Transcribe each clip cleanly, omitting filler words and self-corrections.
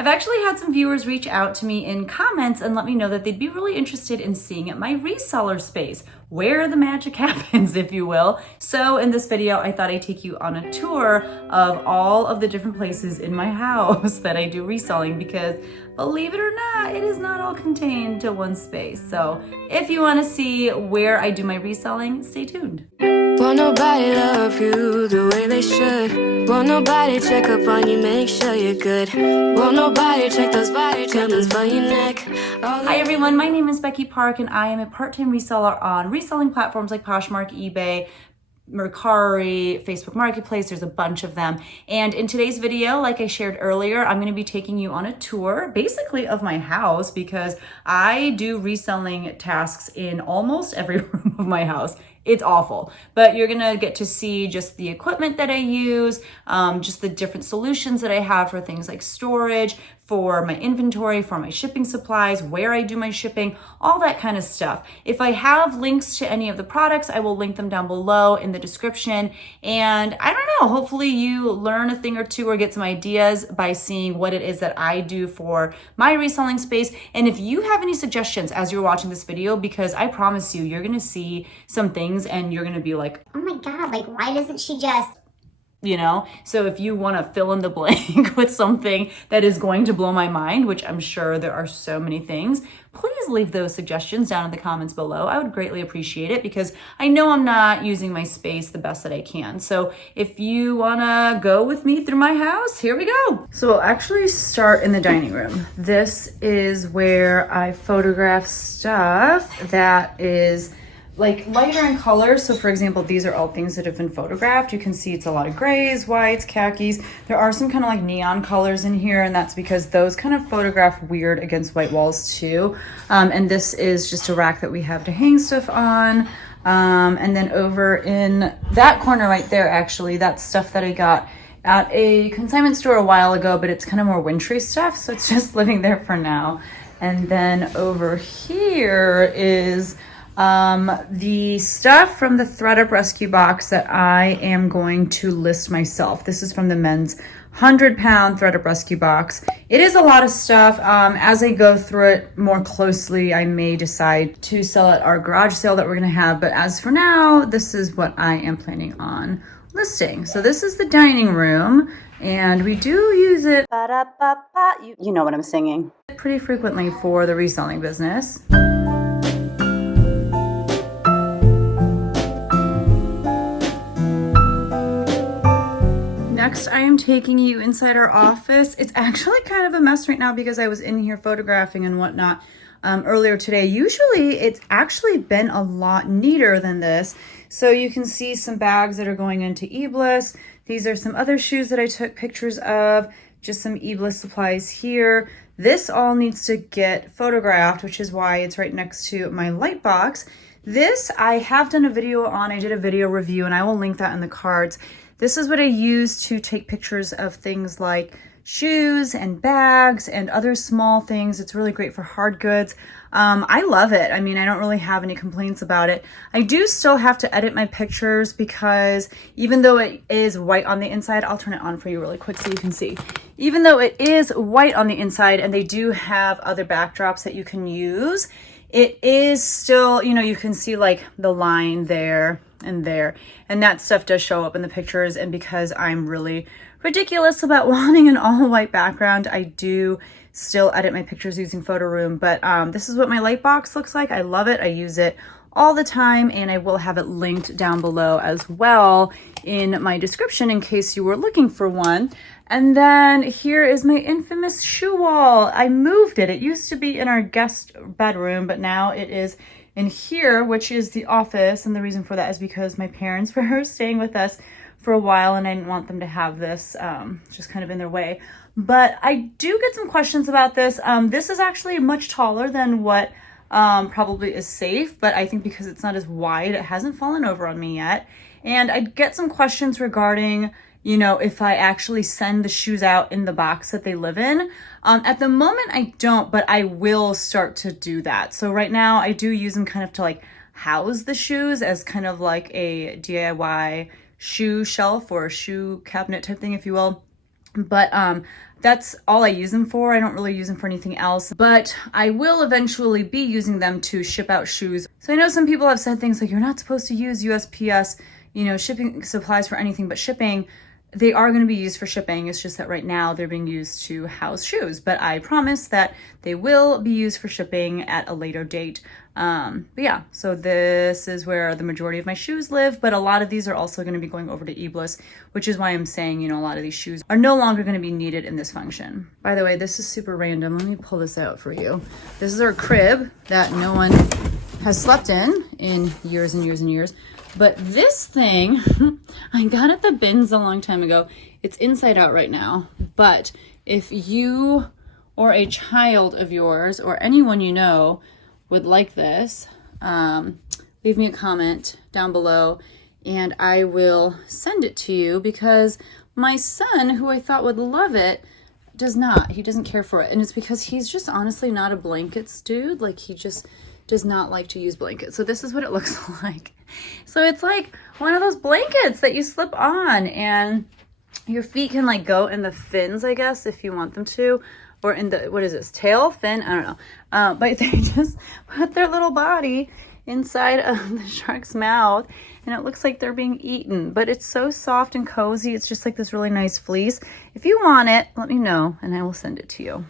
I've actually had some viewers reach out to me in comments and let me know that they'd be really interested in seeing my reseller space, where the magic happens, if you will. So in this video, I thought I'd take you on a tour of all of the different places in my house that I do reselling, because believe it or not, it is not all contained to one space. So if you want to see where I do my reselling, stay tuned. Won't nobody love you the way they should. Won't nobody check up on you, make sure you're good. Won't nobody check those body tremors for your neck. Hi everyone, my name is Becky Park and I am a part-time reseller on reselling platforms like Poshmark, eBay, Mercari, Facebook Marketplace. There's a bunch of them. And in today's video, like I shared earlier, I'm going to be taking you on a tour basically of my house, because I do reselling tasks in almost every room of my house. It's awful, but you're gonna get to see just the equipment that I use, just the different solutions that I have for things like storage, for my inventory, for my shipping supplies, where I do my shipping, all that kind of stuff. If I have links to any of the products, I will link them down below in the description. And I don't know, hopefully you learn a thing or two or get some ideas by seeing what it is that I do for my reselling space. And if you have any suggestions as you're watching this video, because I promise you, you're gonna see some things and you're gonna be like, oh my God, like why doesn't she just, you know? So if you want to fill in the blank with something that is going to blow my mind, which I'm sure there are so many things, please leave those suggestions down in the comments below. I would greatly appreciate it, because I know I'm not using my space the best that I can. So if you want to go with me through my house, here we go. So we'll actually start in the dining room. This is where I photograph stuff that is like lighter in color. So for example, these are all things that have been photographed. You can see it's a lot of grays, whites, khakis. There are some kind of like neon colors in here, and that's because those kind of photograph weird against white walls too. And this is just a rack that we have to hang stuff on. And then over in that corner right there, actually, that's stuff that I got at a consignment store a while ago, but it's kind of more wintry stuff, so it's just living there for now. And then over here is the stuff from the ThredUp rescue box that I am going to list myself. This is from the men's 100-pound ThredUp rescue box. It is a lot of stuff. As I go through it more closely, I may decide to sell at our garage sale that we're going to have. But as for now, this is what I am planning on listing. So this is the dining room, and we do use it, you know what I'm singing, pretty frequently for the reselling business. Next, I am taking you inside our office. It's actually kind of a mess right now because I was in here photographing and whatnot earlier today. Usually, it's actually been a lot neater than this. So you can see some bags that are going into eBliss. These are some other shoes that I took pictures of, just some eBliss supplies here. This all needs to get photographed, which is why it's right next to my light box. This I have done a video on. I did a video review, and I will link that in the cards. This is what I use to take pictures of things like shoes and bags and other small things. It's really great for hard goods. I love it. I mean, I don't really have any complaints about it. I do still have to edit my pictures, because even though it is white on the inside, I'll turn it on for you really quick so you can see. Even though it is white on the inside and they do have other backdrops that you can use, it is still, you know, you can see like the line there and there, and that stuff does show up in the pictures. And because I'm really ridiculous about wanting an all white background, I do still edit my pictures using Photo Room. But this is what my light box looks like. I love it. I use it all the time, and I will have it linked down below as well in my description in case you were looking for one. And then here is my infamous shoe wall. I moved it. It used to be in our guest bedroom, but now it is in here, which is the office. And the reason for that is because my parents were staying with us for a while, and I didn't want them to have this just kind of in their way. But I do get some questions about this. This is actually much taller than what probably is safe, but I think because it's not as wide, it hasn't fallen over on me yet. And I get some questions regarding, you know, if I actually send the shoes out in the box that they live in. At the moment, I don't, but I will start to do that. So right now, I do use them kind of to like house the shoes as kind of like a DIY shoe shelf or a shoe cabinet type thing, if you will. But that's all I use them for. I don't really use them for anything else, but I will eventually be using them to ship out shoes. So I know some people have said things like, you're not supposed to use USPS, you know, shipping supplies for anything but shipping. They are going to be used for shipping. It's just that right now they're being used to house shoes, but I promise that they will be used for shipping at a later date. But yeah, so this is where the majority of my shoes live, but a lot of these are also going to be going over to Ebliss, which is why I'm saying, you know, a lot of these shoes are no longer going to be needed in this function. By the way, this is super random. Let me pull this out for you. This is our crib that no one has slept in years and years and years. But this thing, I got at the bins a long time ago. It's inside out right now. But if you or a child of yours or anyone you know would like this, leave me a comment down below and I will send it to you, because my son, who I thought would love it, does not. He doesn't care for it. And it's because he's just honestly not a blankets dude. Like, he just does not like to use blankets. So this is what it looks like. So it's like one of those blankets that you slip on and your feet can like go in the fins, I guess, if you want them to, or in the, what is this, tail, fin? I don't know. But they just put their little body inside of the shark's mouth and it looks like they're being eaten, but it's so soft and cozy. It's just like this really nice fleece. If you want it, let me know and I will send it to you.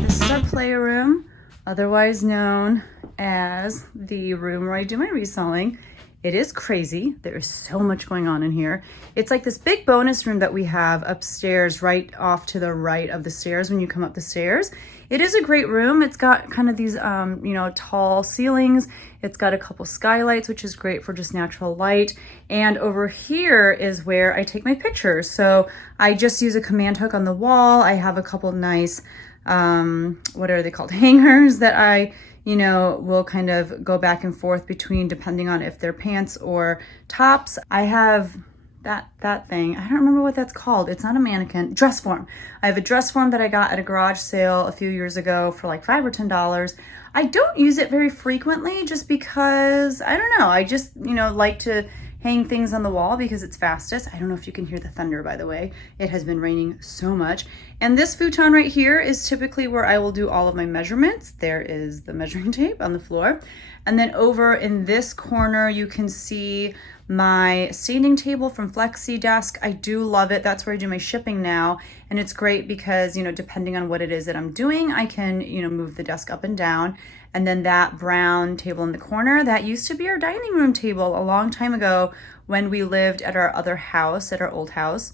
This is our playroom, otherwise known as the room where I do my reselling. It is crazy. There is so much going on in here. It's like this big bonus room that we have upstairs, right off to the right of the stairs when you come up the stairs. It is a great room. It's got kind of these, you know, tall ceilings. It's got a couple skylights, which is great for just natural light. And over here is where I take my pictures. So I just use a command hook on the wall. I have a couple nice, what are they called? Hangers that I, you know, will kind of go back and forth between depending on if they're pants or tops. I have that thing. I don't remember what that's called. It's not a mannequin. Dress form. I have a dress form that I got at a garage sale a few years ago for like $5 or $10. I don't use it very frequently just because, I don't know, I just, you know, like to hang things on the wall because it's fastest. I don't know if you can hear the thunder, by the way. It has been raining so much. And this futon right here is typically where I will do all of my measurements. There is the measuring tape on the floor. And then over in this corner, you can see my standing table from Flexi Desk. I do love it. That's where I do my shipping now. And it's great because, you know, depending on what it is that I'm doing, I can, you know, move the desk up and down. And then that brown table in the corner, that used to be our dining room table a long time ago when we lived at our other house, at our old house.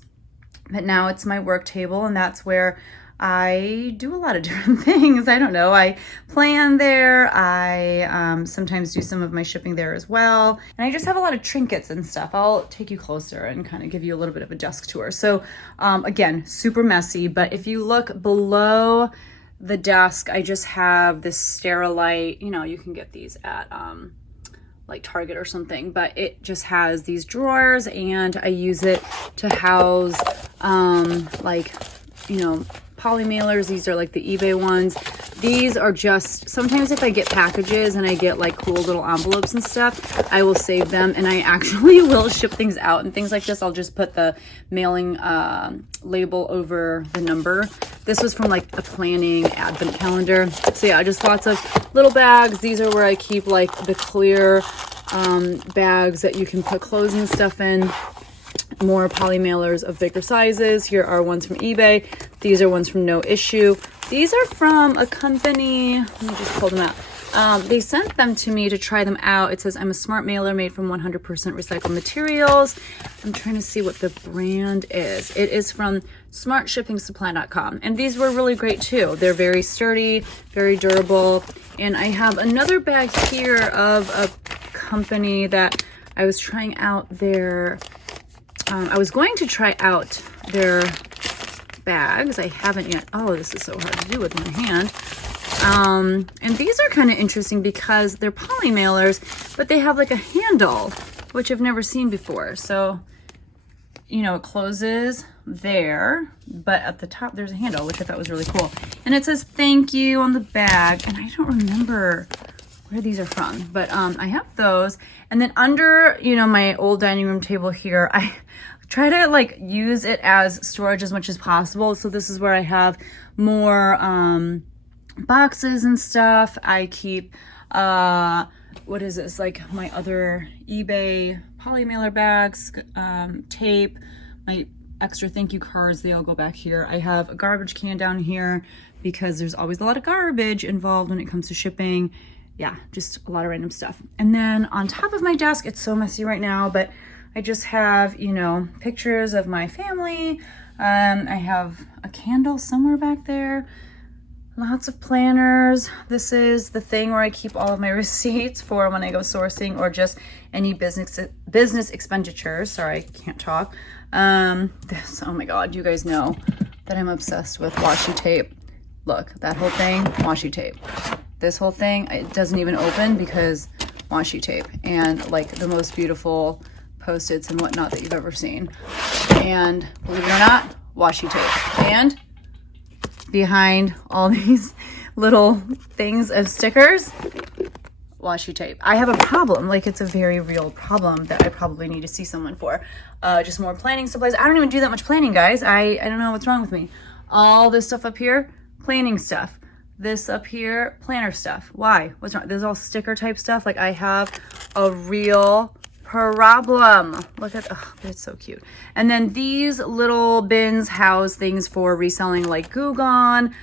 But now it's my work table, and that's where I do a lot of different things. I don't know. I plan there. I sometimes do some of my shipping there as well. And I just have a lot of trinkets and stuff. I'll take you closer and kind of give you a little bit of a desk tour. So again, super messy. But if you look below the desk, I just have this Sterilite. You know, you can get these at like Target or something, but it just has these drawers, and I use it to house like, you know, poly mailers. These are like the eBay ones. These are just, sometimes if I get packages and I get like cool little envelopes and stuff, I will save them, and I actually will ship things out and things like this. I'll just put the mailing label over the number. This was from like a planning advent calendar. So yeah, just lots of little bags. These are where I keep like the clear bags that you can put clothes and stuff in. More poly mailers of bigger sizes. Here are ones from eBay. These are ones from No Issue. These are from a company, let me just pull them out. They sent them to me to try them out. It says, I'm a smart mailer made from 100% recycled materials. I'm trying to see what the brand is. It is from smartshippingsupply.com. And these were really great too. They're very sturdy, very durable. And I have another bag here of a company that I was trying out their I was going to try out their bags. I haven't yet. Oh, this is so hard to do with my hand. And these are kind of interesting because they're poly mailers, but they have like a handle, which I've never seen before. So, you know, it closes there, but at the top there's a handle, which I thought was really cool. And it says thank you on the bag, and I don't remember where these are from, but I have those. And then under, you know, my old dining room table here, I try to like use it as storage as much as possible. So this is where I have more boxes and stuff. I keep what is this, like my other eBay poly mailer bags, tape, my extra thank you cards, they all go back here. I have a garbage can down here because there's always a lot of garbage involved when it comes to shipping. Yeah, just a lot of random stuff. And then on top of my desk, it's so messy right now, but I just have, you know, pictures of my family. I have a candle somewhere back there. Lots of planners. This is the thing where I keep all of my receipts for when I go sourcing or just any business expenditures. Sorry, I can't talk. This, oh my God, you guys know that I'm obsessed with washi tape. Look, that whole thing, washi tape. This whole thing, it doesn't even open because washi tape, and like the most beautiful Post-its and whatnot that you've ever seen. And believe it or not, washi tape. And behind all these little things of stickers, washi tape. I have a problem, like it's a very real problem that I probably need to see someone for. Just more planning supplies. I don't even do that much planning, guys. I don't know what's wrong with me. All this stuff up here, planning stuff. This up here, planner stuff. Why? What's wrong? This is all sticker type stuff. Like I have a real problem. Look at, oh, it's so cute. And then these little bins house things for reselling, like Goo Gone.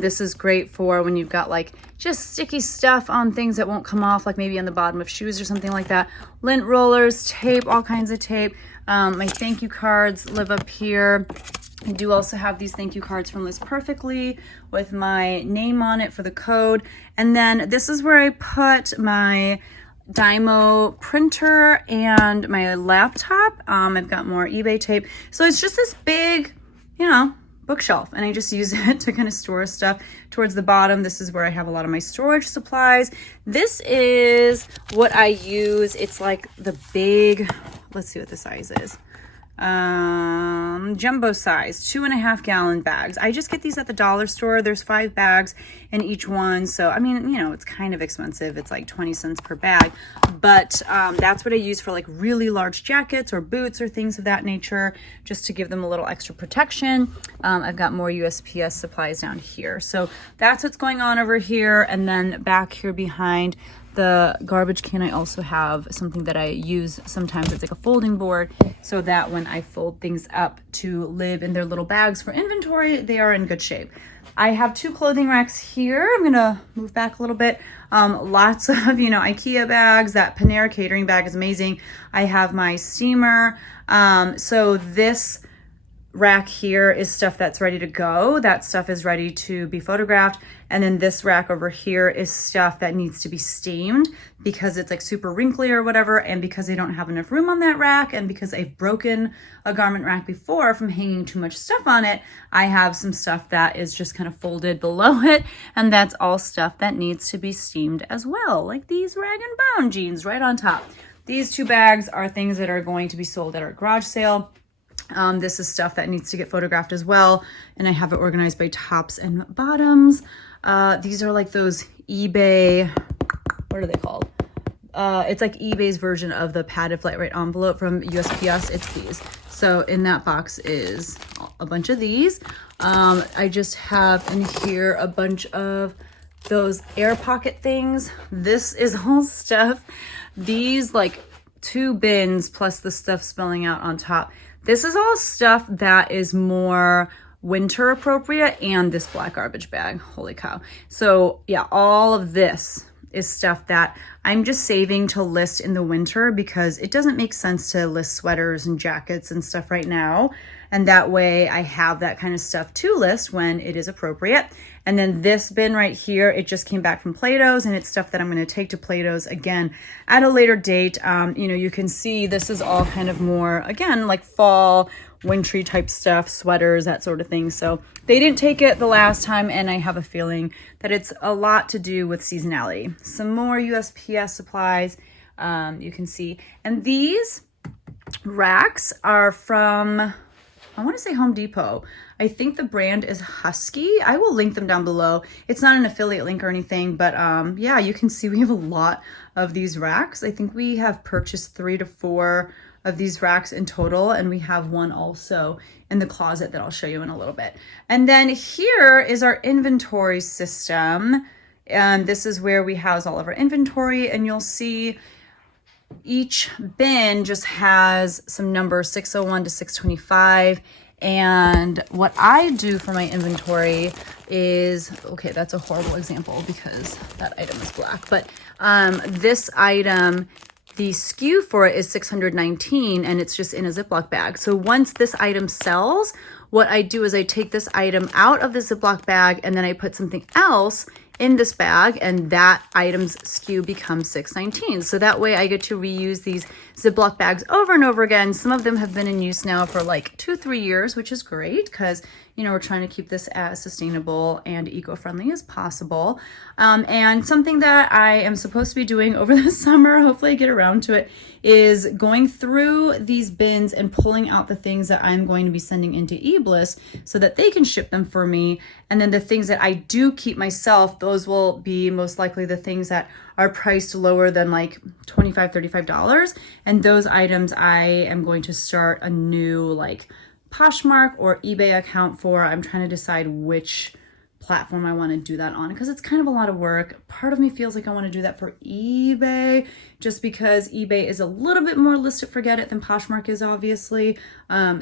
This is great for when you've got like just sticky stuff on things that won't come off, like maybe on the bottom of shoes or something like that. Lint rollers, tape, all kinds of tape. My thank you cards live up here. I do also have these thank you cards from Liz Perfectly with my name on it for the code. And then this is where I put my Dymo printer and my laptop. I've got more eBay tape. So it's just this big, you know, bookshelf, and I just use it to kind of store stuff. Towards the bottom, this is where I have a lot of my storage supplies. This is what I use. It's like the big, let's see what the size is. Jumbo size 2.5 gallon bags. I just get these at the dollar store. There's 5 bags in each one, so I mean, you know, it's kind of expensive. It's like 20 cents per bag, but that's what I use for like really large jackets or boots or things of that nature, just to give them a little extra protection. I've got more USPS supplies down here, so that's what's going on over here. And then back here behind the garbage can, I also have something that I use sometimes. It's like a folding board, so that when I fold things up to live in their little bags for inventory, they are in good shape. I have 2 clothing racks here. I'm gonna move back a little bit. Lots of, you know, IKEA bags. That Panera catering bag is amazing. I have my steamer. So this rack here is stuff that's ready to go. That stuff is ready to be photographed. And then this rack over here is stuff that needs to be steamed because it's like super wrinkly or whatever, and because I don't have enough room on that rack, and because I've broken a garment rack before from hanging too much stuff on it, I have some stuff that is just kind of folded below it, and that's all stuff that needs to be steamed as well, like these Rag & Bone jeans right on top. These 2 bags are things that are going to be sold at our garage sale. This is stuff that needs to get photographed as well, and I have it organized by tops and bottoms. These are like those eBay, what are they called? It's like eBay's version of the padded flight rate envelope from USPS. It's these. So in that box is a bunch of these. I just have in here a bunch of those air pocket things. This is all stuff. These like 2 bins plus the stuff spilling out on top. This is all stuff that is more winter appropriate, and this black garbage bag. Holy cow. So yeah, all of this is stuff that I'm just saving to list in the winter, because it doesn't make sense to list sweaters and jackets and stuff right now. And that way I have that kind of stuff to list when it is appropriate. And then this bin right here, it just came back from Plato's, and it's stuff that I'm going to take to Plato's again at a later date. You know, you can see this is all kind of more, again, like fall, wintry type stuff, sweaters, that sort of thing. So they didn't take it the last time, and I have a feeling that it's a lot to do with seasonality. Some more USPS supplies, you can see. And these racks are from I want to say Home Depot. I think the brand is Husky. I will link them down below. It's not an affiliate link or anything, but yeah, you can see we have a lot of these racks. I think we have purchased 3 to 4 of these racks in total, and we have one also in the closet that I'll show you in a little bit. And then here is our inventory system. And this is where we house all of our inventory, and you'll see each bin just has some numbers 601 to 625. And what I do for my inventory is, okay, that's a horrible example because that item is black, but this item, the SKU for it is 619, and it's just in a Ziploc bag. So once this item sells, what I do is I take this item out of the Ziploc bag, and then I put something else in this bag, and that item's SKU becomes 619. So that way I get to reuse these Ziploc bags over and over again. Some of them have been in use now for like 2-3 years, which is great because, you know, we're trying to keep this as sustainable and eco-friendly as possible. And something that I am supposed to be doing over the summer, hopefully I get around to it, is going through these bins and pulling out the things that I'm going to be sending into eBliss so that they can ship them for me. And then the things that I do keep myself, those will be most likely the things that are priced lower than like $25, $35. And those items I am going to start a new like Poshmark or eBay account for. I'm trying to decide which platform I want to do that on because it's kind of a lot of work. Part of me feels like I want to do that for eBay just because eBay is a little bit more list it forget it than Poshmark is, obviously.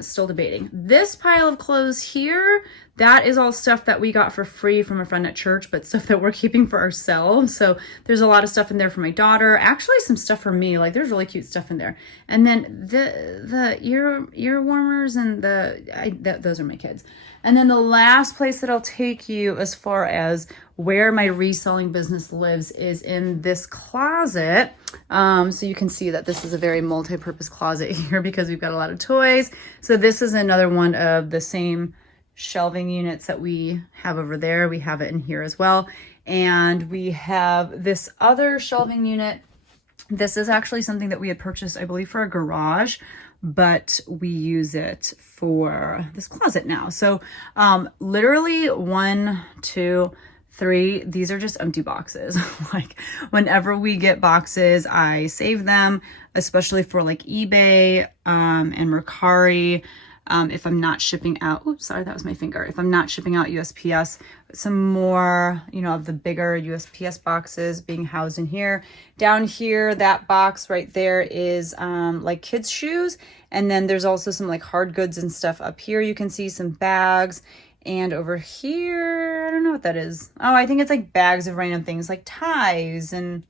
Still debating. This pile of clothes here, that is all stuff that we got for free from a friend at church, but stuff that we're keeping for ourselves. So there's a lot of stuff in there for my daughter, actually some stuff for me, like there's really cute stuff in there. And then the ear warmers and those are my kids. And then the last place that I'll take you as far as where my reselling business lives is in this closet. So you can see that this is a very multi-purpose closet here because we've got a lot of toys. So this is another one of the same shelving units that we have over there. We have it in here as well. And we have this other shelving unit. This is actually something that we had purchased, I believe, for a garage, but we use it for this closet now. So literally 1, 2, 3, these are just empty boxes. Like whenever we get boxes, I save them, especially for like eBay and Mercari. If I'm not shipping out, oops, sorry, that was my finger. If I'm not shipping out USPS, some more, you know, of the bigger USPS boxes being housed in here. Down here, that box right there is like kids' shoes. And then there's also some like hard goods and stuff up here. You can see some bags. And over here, I don't know what that is. Oh, I think it's like bags of random things like ties and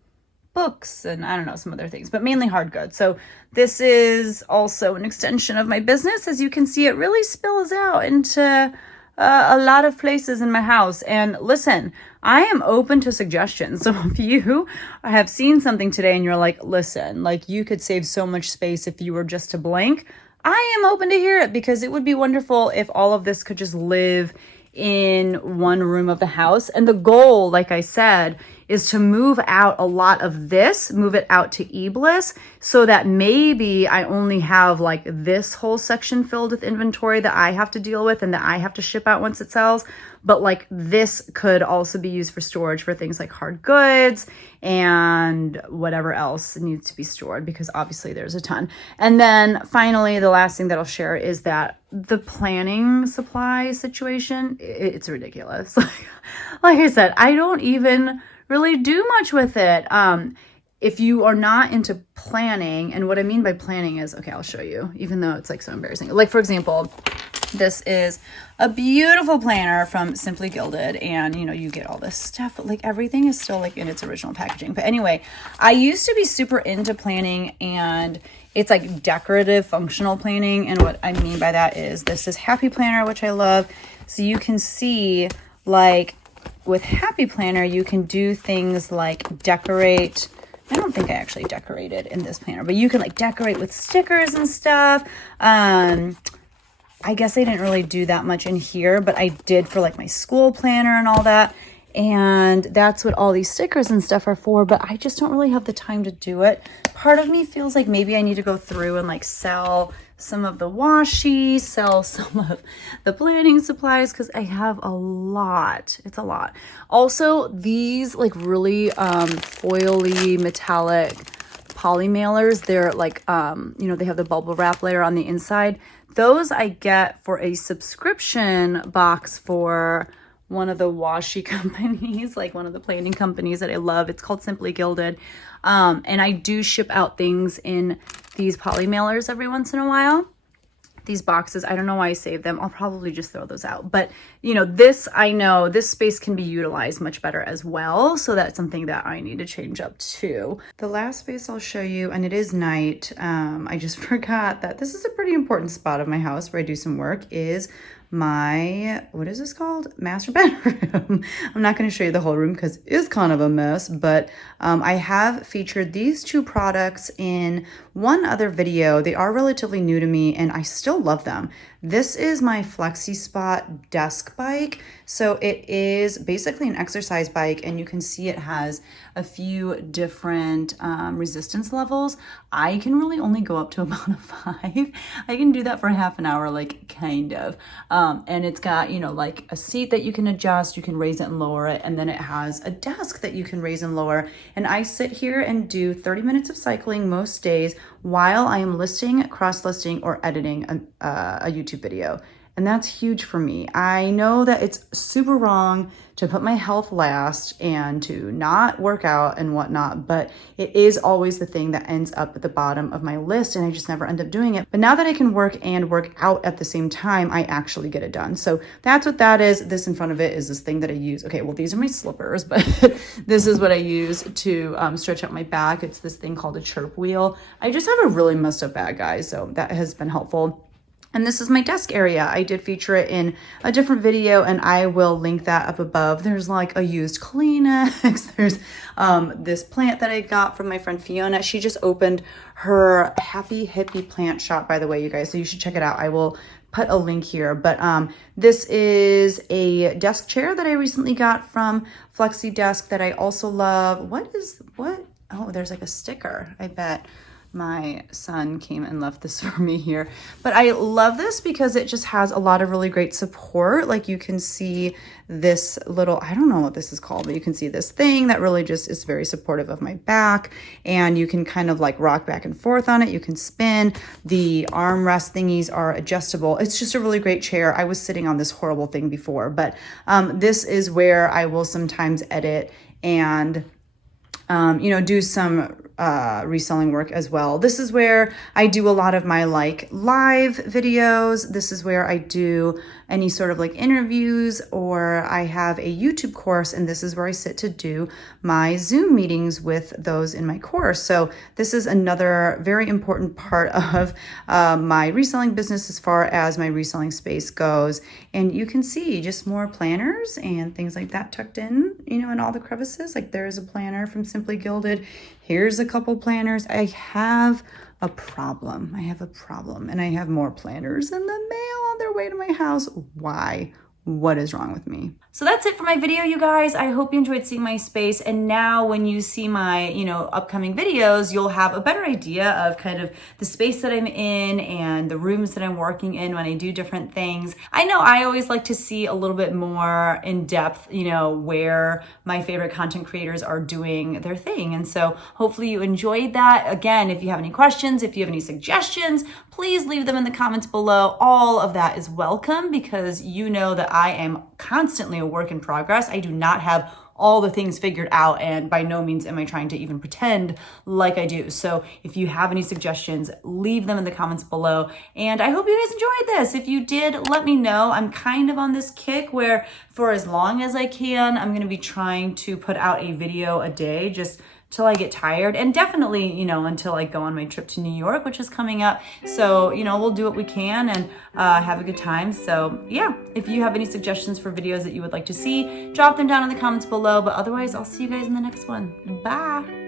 books and I don't know, some other things, but mainly hard goods. So this is also an extension of my business. As you can see, it really spills out into a lot of places in my house. And listen, I am open to suggestions. So if you have seen something today and you're like, listen, like you could save so much space if you were just to blank, I am open to hear it because it would be wonderful if all of this could just live in one room of the house. And the goal, like I said, is to move out a lot of this, move it out to eBliss so that maybe I only have like this whole section filled with inventory that I have to deal with and that I have to ship out once it sells. But like this could also be used for storage for things like hard goods and whatever else needs to be stored because obviously there's a ton. And then finally, the last thing that I'll share is that the planning supply situation, it's ridiculous. Like I said, I don't even really do much with it. If you are not into planning, and what I mean by planning is, okay, I'll show you, even though it's like so embarrassing. Like for example, this is a beautiful planner from Simply Gilded, and you know, you get all this stuff, but like everything is still like in its original packaging. But anyway, I used to be super into planning, and it's like decorative functional planning. And what I mean by that is this is Happy Planner, which I love. So you can see like with Happy Planner, you can do things like decorate. I don't think I actually decorated in this planner, but you can like decorate with stickers and stuff. I guess I didn't really do that much in here, but I did for like my school planner and all that. And that's what all these stickers and stuff are for, but I just don't really have the time to do it. Part of me feels like maybe I need to go through and like sell some of the washi, sell some of the planning supplies because I have a lot. It's a lot. Also, these like really foily metallic poly mailers, they're like, you know, they have the bubble wrap layer on the inside. Those I get for a subscription box for one of the washi companies, like one of the planning companies that I love. It's called Simply Gilded. And I do ship out things in these poly mailers every once in a while. These boxes, I don't know why I saved them. I'll probably just throw those out. But, you know, this, I know this space can be utilized much better as well. So that's something that I need to change up too. The last space I'll show you, and it is night. I just forgot that this is a pretty important spot of my house where I do some work, is my, what is this called? Master bedroom. I'm not going to show you the whole room because it's kind of a mess, but I have featured these two products in one other video. They are relatively new to me and I still love them. This is my Flexi Spot desk bike. So it is basically an exercise bike and you can see it has a few different resistance levels. I can really only go up to about a 5. I can do that for half an hour, like kind of. And it's got, you know, like a seat that you can adjust, you can raise it and lower it. And then it has a desk that you can raise and lower. And I sit here and do 30 minutes of cycling most days while I am listing, cross-listing, or editing a YouTube video. And that's huge for me. I know that it's super wrong to put my health last and to not work out and whatnot, but it is always the thing that ends up at the bottom of my list and I just never end up doing it. But now that I can work and work out at the same time, I actually get it done. So that's what that is. This in front of it is this thing that I use. Okay, well, these are my slippers, but this is what I use to stretch out my back. It's this thing called a chirp wheel. I just have a really messed up back, guys, so that has been helpful. And this is my desk area. I did feature it in a different video and I will link that up above. There's like a used Kleenex. There's this plant that I got from my friend Fiona. She just opened her Happy Hippie plant shop, by the way, you guys. So you should check it out. I will put a link here. But this is a desk chair that I recently got from Flexi Desk that I also love. What? Oh, there's like a sticker, I bet. My son came and left this for me here. But I love this because it just has a lot of really great support. Like you can see this little, I don't know what this is called, but you can see this thing that really just is very supportive of my back. And you can kind of like rock back and forth on it. You can spin. The armrest thingies are adjustable. It's just a really great chair. I was sitting on this horrible thing before, but this is where I will sometimes edit and you know, do some reselling work as well. This is where I do a lot of my like live videos. This is where I do any sort of like interviews, or I have a YouTube course, and this is where I sit to do my Zoom meetings with those in my course. So this is another very important part of my reselling business as far as my reselling space goes. And you can see just more planners and things like that tucked in, you know, in all the crevices. Like there is a planner from Simply Gilded. Here's a couple planners. I have a problem. And I have more planners in the mail on their way to my house. Why? What is wrong with me? So that's it for my video, you guys. I hope you enjoyed seeing my space. And now when you see my, you know, upcoming videos, you'll have a better idea of kind of the space that I'm in and the rooms that I'm working in when I do different things. I know I always like to see a little bit more in depth, you know, where my favorite content creators are doing their thing. And so hopefully you enjoyed that. Again, if you have any questions, if you have any suggestions, please leave them in the comments below. All of that is welcome because you know that I am constantly a work in progress. I do not have all the things figured out, and by no means am I trying to even pretend like I do. So if you have any suggestions, leave them in the comments below. And I hope you guys enjoyed this. If you did, let me know. I'm kind of on this kick where for as long as I can, I'm going to be trying to put out a video a day, just till I get tired, and definitely, you know, until I go on my trip to New York, which is coming up. So, you know, we'll do what we can and have a good time. So yeah, if you have any suggestions for videos that you would like to see, drop them down in the comments below. But otherwise, I'll see you guys in the next one. Bye.